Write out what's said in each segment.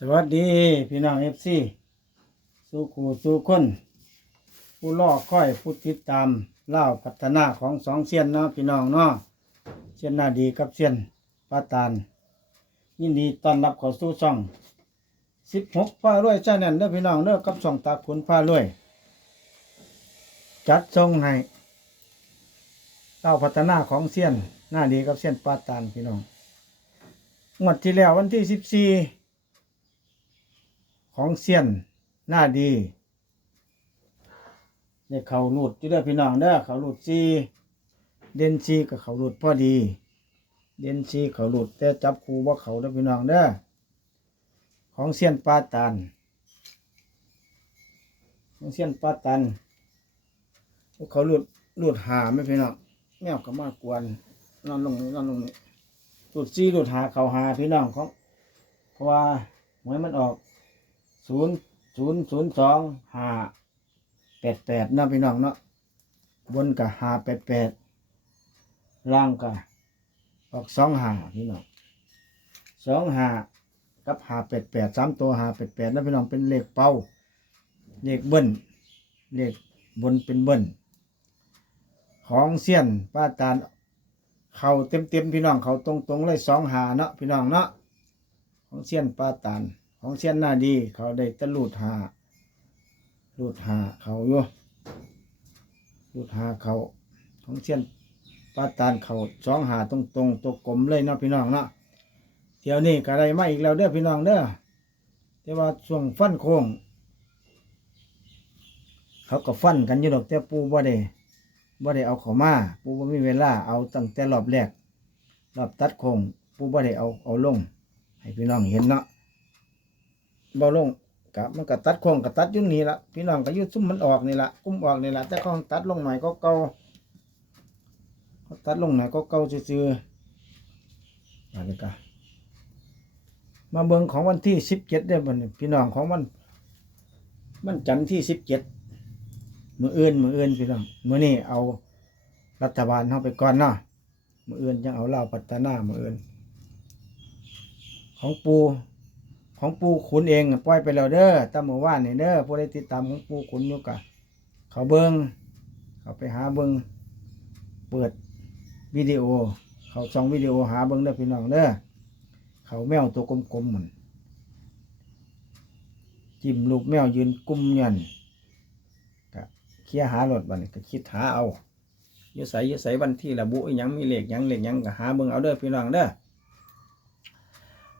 สวัสดีพี่น้องเอฟซีสู้ขู่สู้คนผู้ล่อค่อยผู้ติดตามเล่าพัฒนาของสองเซียนเนาะพี่น้องเนาะเซียนหน้าดีกับเซียนปาตานยินดีต้อนรับเข้าสู่ช่องสิบหกผ้ารวยชาแนลเด้อพี่น้องเด้อกับช่องตาขุนผ้ารวย จัดทรงให้เล่าพัฒนาของเซียนหน้าดีกับเซียนปาตานพี่น้องงวดที่แล้ววันที่สิบสี่ ของเซียนหน้าดีเนี่ยเขาหลุดอยู่เด้อพี่น้องเด้อเขาหลุดซีเดนซีกับเขาหลุดพอดี เดนซีเขาหลุดแต่จับคูว่าเขาเด้อพี่น้องเด้อของเซียนปาตันของเซียนปาตันเขาหลุดหลุดหาไม่พี่น้องแมวก็มากวนนอนลงนี่นอนลงนี่หลุดซีหลุดหาเขาหาพี่น้องของเพราะว่าหวยมันออก ศูนย์ศูนย์ศูนย์สองห้าแปดแปดนะพี่น้องเนาะบนกับห้าแปดแปดล่างกับออกสองห้าพี่น้องสองห้ากับห้าแปดแปดสามตัวห้าแปดแปดนะพี่น้องเป็นเลขเป้าเลขเบิ้ลเลขบนเป็นเบิ้ลของเซียนป้าตาลเขาเต็มเต็มพี่น้องเขาตรงตรงเลยสองหาเนาะพี่น้องเนาะของเซียนป้าตาล ของเชียนหน้าดี เขาได้ตะลูดหาลูดหาเขาอยู่ลูดหาเขาของเชียนปาตานเขาสองหาตรงตรงตัวกลมเลยเนาะพี่น้องเนาะเที่ยวนี้ก็ได้มาอีกแล้วเด้อพี่น้องเด้อแต่ว่าช่วงฟันโค้งเขาก็ฟันกันอยู่ดอกแต่ปูบ่ได้บ่ได้เอาเขามา ปูบ่มีเวลาเอาตั้งแต่รอบแรกรอบตัดโค้งปูบ่ได้เอาเอาลง ให้พี่น้องเห็นเนาะ บาลงกะมันก็ตัดโค้งก็ตัดยุ่นนี่ละพี่น้องก็ยุ่ซุ่มมันออกนี่ละกุ้มออกนี่ละแต่เขาตัดลงหน่อยก็เก่าเขาตัดลงหน่อยก็เก่าซื่อๆอะไรกะมาเบิ่งของวันที่สิบเจ็ดได้บ่เนี่ยพี่น้องของวันมันจันทร์ที่สิบเจ็ดมืออื่นมืออื่นพี่น้องมือนี้เอารัฐบาลเข้าไปก่อนเนาะมืออื่นยังเอาเล่าวพัฒนามืออื่น ของปู ของปูขุนเองปล่อยไปแล้วเด้อตามเมื่านนี่เด้อผู้ใดติดตามของปูขุนอยู่กะเขาเบิงเขาไปหาเบิงเปิดวิดีโอ เขาส่องวิดีโอหาเบิงเด้อพี่น้องเด้อเขาแมวตัวกลมๆเหมือนจิ้มลูกแมวยืนกุมยันกะเคลียร์หารถบันก็คิดหาเอาเยอะใส่เยอะใส่วันที่ระบุยังมีเหลขหยังเหลขหยังก็หาเบิงเอาเด้อพี่น้องเด้อ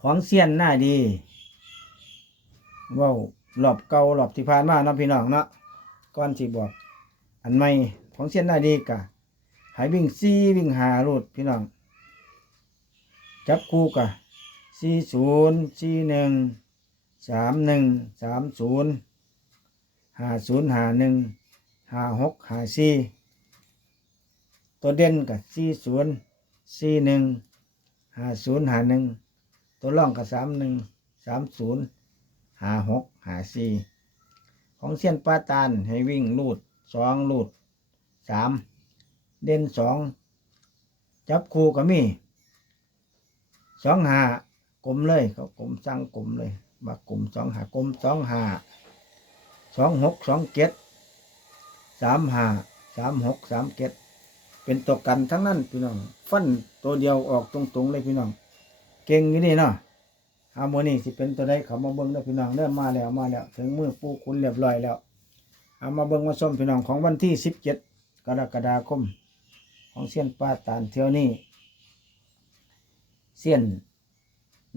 ของเซียนหน้าดี เว้ารอบเก่ารอบที่ผ่านมาเนาะพี่น้องเนาะก่อนที่บอกอันใหม่ของเส้นหน้ดีกะหายวิ่งซีวิ่งหารูดพี่น้อง จับคู่กะสี่ศูนย์สี่หนึ่งสามหนึ่งสามศูนย์ห้าศูนย์ห้าหนึ่งห้าหกห้าสี่ตัวเด่นกะสี่ศูนย์สี่หนึ่งห้าศูนย์ห้าหนึ่งตัวร่องกะสามหนึ่งสามศูนย์ หาหกหาสี่ของเซียนปาตานให้วิ่งลูดสองลูดสามเด่นสองจับคู่ก็มีสองหากลมเลยเขากลมสร้างกลมเลยมากลมสองหากลมสองหาสองหกสองเจ็ดสามหาสามหกสามเจ็ดเป็นตัวกันทั้งนั้นพี่น้อง ฟันตัวเดียวออกตรงๆเลยพี่น้อง เก่งอยู่นี่เนาะ อาโมนี่สิเป็นตัวใดเขามาเบิ่งเด้อพี่น้องเด้อมาแล้วมาแล้ว ถึงมือปูคุณเรียบร้อยแล้ว เอามาเบิ่งมาชมพี่น้องของวันที่สิบเจ็ดกรกฎาคม ของเซียนป้าตานเที่ยวนี้เซียน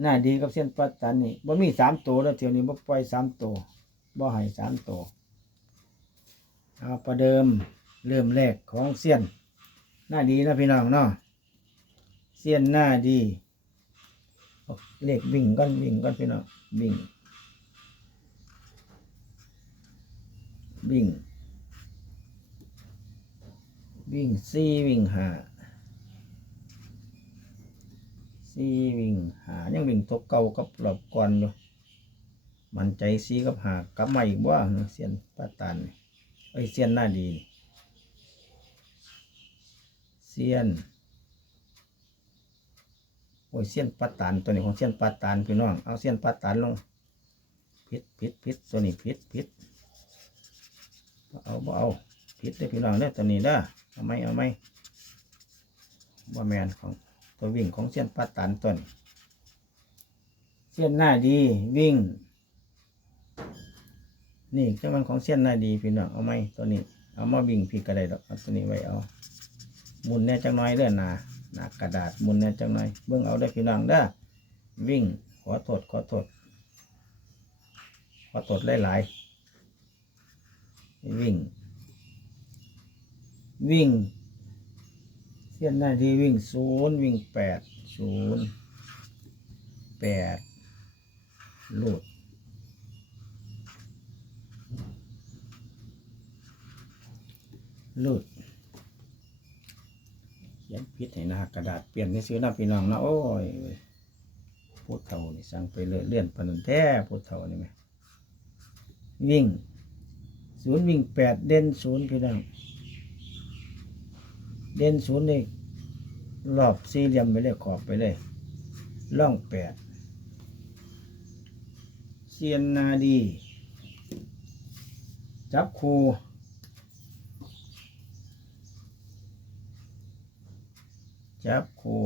หน้าดีกับเซียนป้าตานนี่บ่มีสามตัวแล้วเที่ยวนี้บ่ปล่อยสามตัวบ่ให้สามตัวเอาประเดิมเริ่มแรกของเซียน หน้าดีนะพี่น้องเนาะเซียนหน้าดี เลขวิ่งก้อนวิ่งก้อนพี่น้องวิ่ง วิ่ง วิ่งสี่วิ่งหาสี่วิ่งหายังวิ่งตกเก่ากับรอบก่อนอยู่มันใจซีกับหากลับมาอีกว่าเสียนปาตานไอเสียนหน้าดี เสียน โอ้ยเส้นปลาตานตัวนี้ของเส้นปลาตานพี่น้อง เอาเส้นปลาตานลงพิษพิษพิษตัวนี้พิษพิษเอาบ่เอาพิษได้พี่น้องเด้อตัวนี้เด้อเอาไหมเอาไหมว่าแมนของตัววิ่งของเส้นปาตันตัวนี้เส้นหน้าดีวิ่ง นี่เจ้ามันของเส้นหน้าดีพี่น้องเอาไหมตัวนี้ เอามาวิ่งพี่ก็ได้ดอกตัวนี้ไว้เอาหมุนแน่จังน้อยเด้อหนา หนากระดาษมุนแน่จังน้อยเบิ่งเอาได้พี่น้องเด้อวิ่งขอโทษขอโทษขอตดหลายๆวิ่ง วิ่งเส้นหน้าที่วิ่งศูนย์วิ่งแปดศูนย์แปดลูดลูด ขียนพิษให้น้ากระดาษเปลี่ยนในซื้อน้าพี่น้องนะโอ้ยพูดเท่านี่สั่งไปเลื่อนเลื่อนปนันแท้พูดเท่านี่ไหมวิ่งศูนย์วิ่งแปดเด่นศูนย์พี่น้องเด่นศูนย์นี่รอบสี่เหลี่ยมไปเลยขอบไปเลยล่องแปดเซียนนาดี จับคู จับคู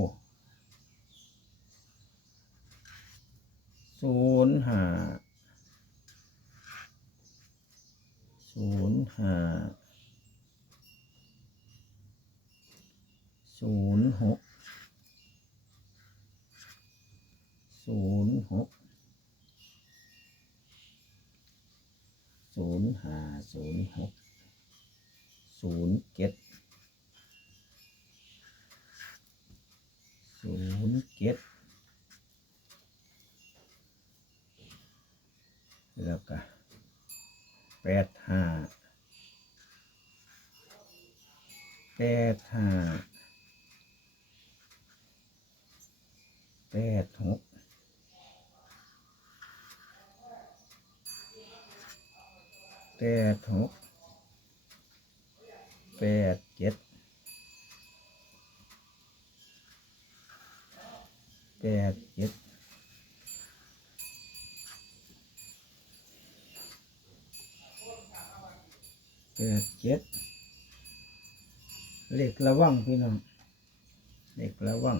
ศูนย์ห้าศูนย์ห้าศูนย์หกศูนย์หกศูนย์ห้าศูนย์หกศูนย์เจ็ด ศูนย์เจ็ดแล้วก็แปดห้าแปดห้าแปดหกแปดหกแปดเจ็ด แปดเจ็ดแปดเจ็ดเลขระวังพี่น้องเลขระวัง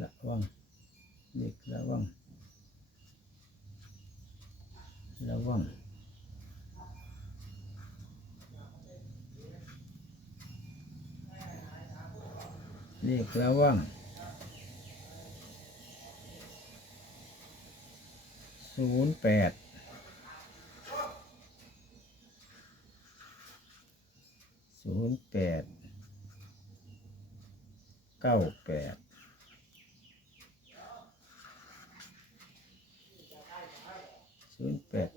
ระวังเลขระวังระวัง เลขระวังศูนย์แปดศูนย์แปดเก้าแปดศูนย์แปด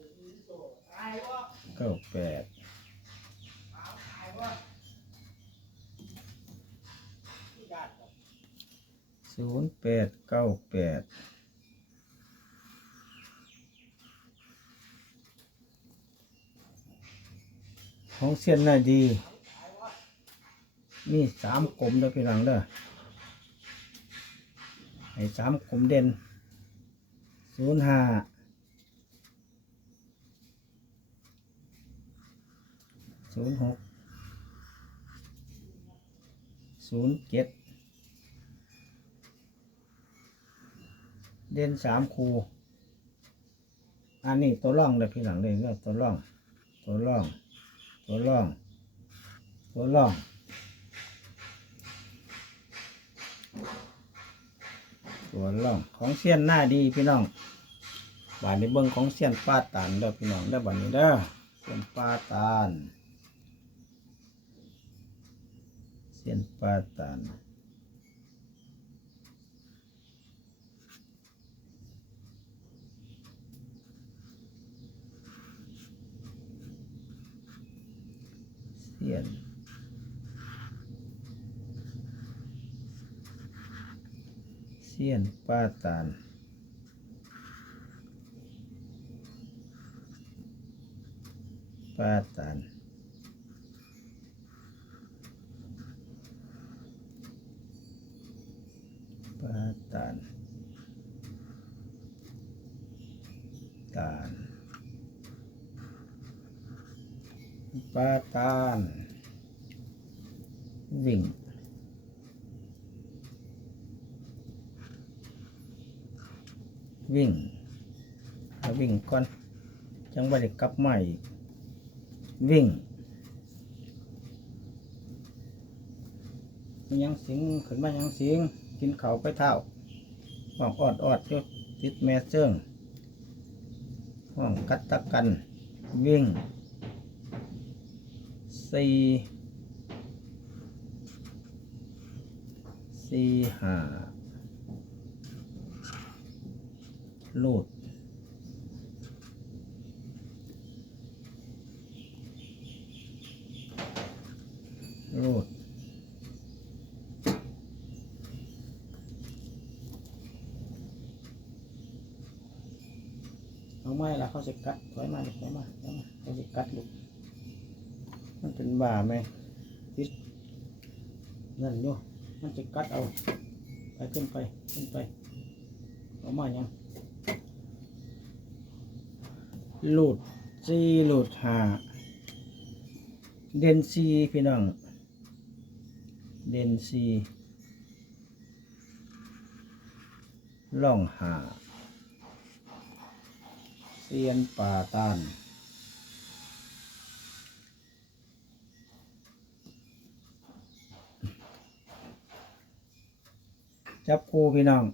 เก้าแปด ศูนย์แปดเก้าแปดของเส้นน่ะดี มีสามกลมเด้อพี่น้องเด้อไอ้สามกลมเด่นศูนย์ห้าศูนย์หกศูนย์เจ็ด เด่นสามคูอันนี้ตัวร่องเด้อพี่น้องเด้อเด้อตัวร่อง ตัวร่อง ตัวร่อง ตัวร่อง ตัวร่องของเสี้ยนหน้าดีพี่น้องบานในเบิ้งของเสี้ยนป้าตานเด้อพี่น้องได้บันนี้เด้อเสี้ยนป้าตานเสี้ยนป้าตาน เสี้ยนเสี้ยนป้าตานป้าตาน ปลาตานตาน ปลาตานวิ่งวิ่งแล้ววิ่งก่อน จังบ่ได้กลับใหม่ วิ่งมันยังสิงขึ้นมายังสิง กินเขาไปเท่าห้องออดออดอยู่ติดแม่เสื่องห้องกัดตะกัน วิ่ง สี่สี่ห้าลูดรูดเอาไม้ละเขาจะกัดถอยมาถอยมาถอยมาเขาจะกัดลูก มันเป็นบ่าไหมติดนั่นอยู่มันจะกัดเอา ไปขึ้นไปขึ้นไปเอามายังลูดซีหลูดหาเดนซีพี่น้อง เดนซีล่องหาเซียนป่าตาน จับคูพี่น้อง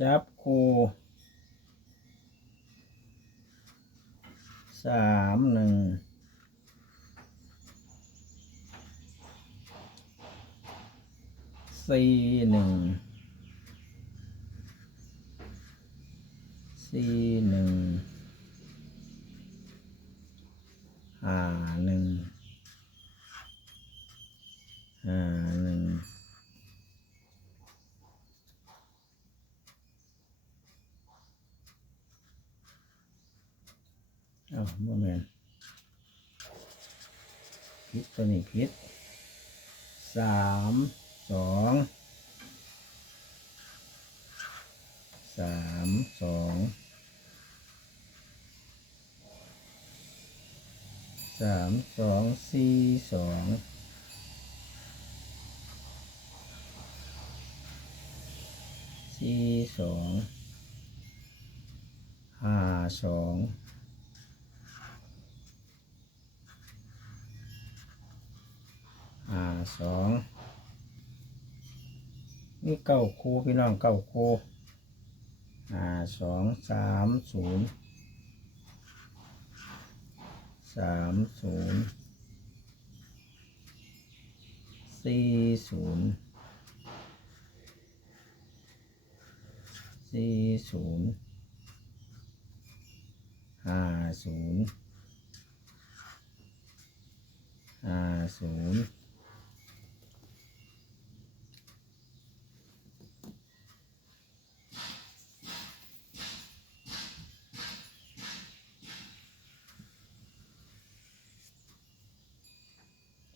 จับคูสามหนึ่งสี่หนึ่งสี่หนึ่งห้าหนึ่งห้าหนึ่ง เอ้าบ่แมน พิษตัวนี้พิษสามสองสามสองสามสองสี่สองสี่สองห้าสองห้า สองนี่เก้าคูพี่น้องเก้าคูห้าสองสามศูนย์สามศูนย์สี่ศูนย์สี่ศูนย์ห้าศูนย์ห้าศูนย์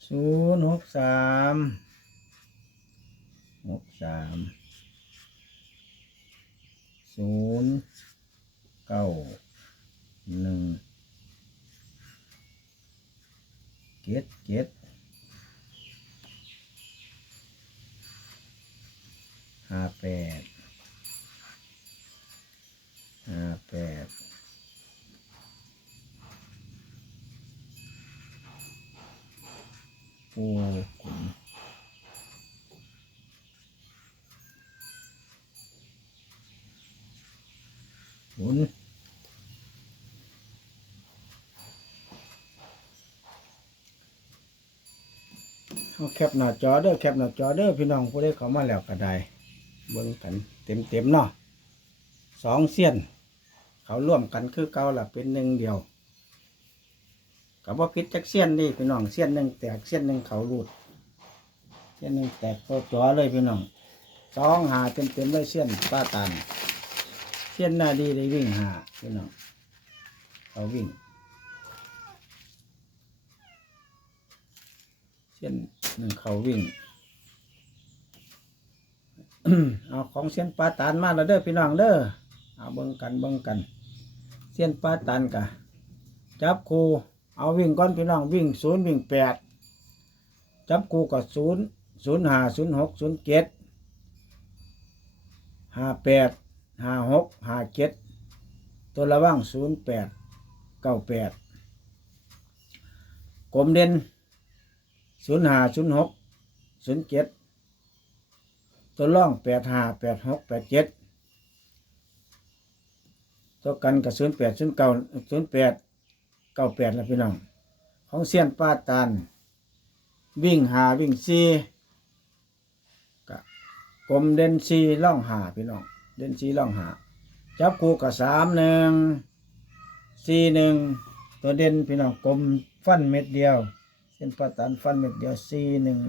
ศูนย์หกสามหกสามศูนย์เก้า หนึ่งเจ็ดเจ็ดห้าแปดห้าแปดปูขุนขุน เอาแคปหน้าจอเด้อแคปหน้าจอเด้อพี่น้องผู้ได้เข้ามาแล้วก็ได้เบิ่งกันเต็มเต็มๆเนาะสองเสี้ยน เขาร่วมกันคือเก่าละเป็นหนึ่งเดียวกับว่าพิษจักเสี้ยนนี่พี่น้องเสี้ยนหนึ่งแตกเสี้ยนหนึ่งเขารูดเสี้ยนหนึ่งแตกโตจ่อเลยพี่น้องสองหาเต็มเต็มๆเลยเสี้ยนป้าตานเสี้ยนหน้าดีได้วิ่งหาพี่น้องเขาวิ่งเส้น นึ่งเขาวิ่งเอาของเสียนปลาตานมาแล้วเด้อพี่น้องเด้อเอาเบิ่งกันเบิ่งกันเสียนปลาตานกะจับครูเอาวิ่งก้อนพี่น้องวิ่งศูนย์วิ่งแปดจับครูกับศูนย์ศูนย์ห้าศูนย์หกศูนย์เจ็ดห้าแปดห้าหกห้าเจ็ดตัวระว่างศูนย์แปดเก้าแปดกลมเด่น ศูนย์ห้าศูนย์หกศูนย์เจ็ดตัวล่องแปดห้าแปดหกแปดเจ็ดตัวกันกับศูนย์แปดศูนย์เก้าศูนย์แปดเก้าแปดแล้วพี่น้อง ของเซียนป้าตานวิ่งหาวิ่งซีกะกลมเด่นซีล่องหาพี่น้อง เด่นซีล่องหา จับกูกับสามหนึ่งซีหนึ่งตัวเด่นพี่น้องกลมฟันเม็ดเดียว เส้นป้าตานฟันเม็ดเดียวซีหนึ่ง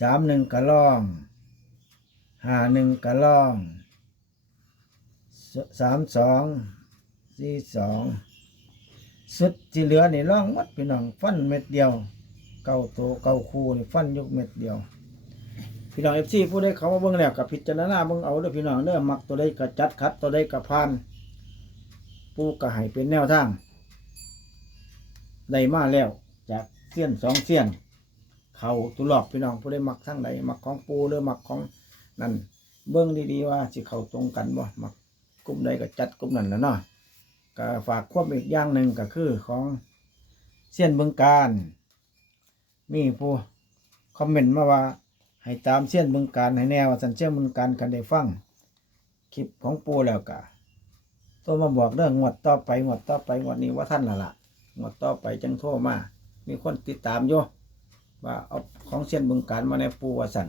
สามหนึ่งกะล่องห้าหนึ่งกะล่องสามสองสี่สองสุดที่เหลือนี่ล่องมัดพี่น้องฟันเม็ดเดียว เก้าโตเก้าคู่นี่ฟันยกเม็ดเดียวพี่น้องเอฟซีผู้ใดเขามาเบิ่งแล้วกับพิจารณาเบิ่งเอาเด้อพี่น้องเด้อมักตัวใดก็จัดคัดตัวใดก็พานปูก็ให้เป็นแนวทาง ได้มาแล้ว จากเสี้ยนสองเสี้ยน เขาตุลอบพี่น้องผู้ได้มักทั้งใดมักของปูหรือมักของนั่นเบิ้องดีๆว่าสิเขาตรงกันบ่มักกลุ่มใดก็จัดกลุ่มนั้นนะเนาะก็ฝากควบอีกอย่างหนึ่งก็คือของเสี้ยนเบิงการมีผู้คอมเมนต์มาว่า ให้ตามเสี้ยนเบิงการให้แน่ว่าสันเชียนเบิงการกันได้ฟังคลิปของปูแล้วก็ตัวมาบอกเรื่องงวดต่อไปงวดต่อไปงวดนี้ว่าท่านละละ งวดต่อไปจังโทรมา มีคนติดตามอยู่ว่าเอาของเส้นบึงการมาในปูวสัน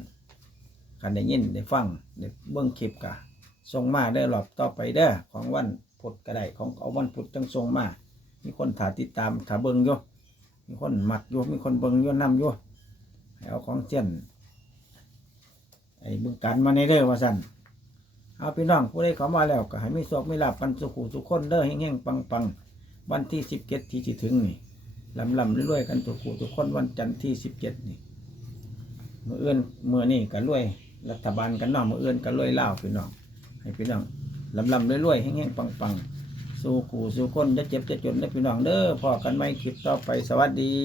กันได้ยินได้ฟังได้เบิ่งคลิปกะส่งมาได้อรอบต่อไปเด้อของวันพุธก็ได้ของเอาวันพุธจังส่งมา มีคนถ่ายติดตามถ่ายเบิ่งอยู่มีคนหมักอยู่มีคนเบิ่งอยู่นํอยู่เอาของเส้นไอ้บึงการมาในเด้อวสันเอาพี่น้องผู้ใดเขามาแล้วก็ให้มีโชคมีลาภกันสุขุสุขคนเด้อแห้งๆปังๆ วันที่สิบเจ็ดที่จะถึงนี่ลำลำรวยกันทุกคู่ตัวคนวันจันทร์ที่สิบเจ็ดนี่มือเอื้อนมือนี่กันรวย รัฐบาลกันน้องมือเอื้อนกันรวยเล่าพี่น้อง ให้พี่น้องลำลำรวยๆแห้งๆปังๆ สู้ขู่สู้คนจะเจ็บจะจนได้พี่น้องเด้อพอกันไม่คลิปต่อไปสวัสดี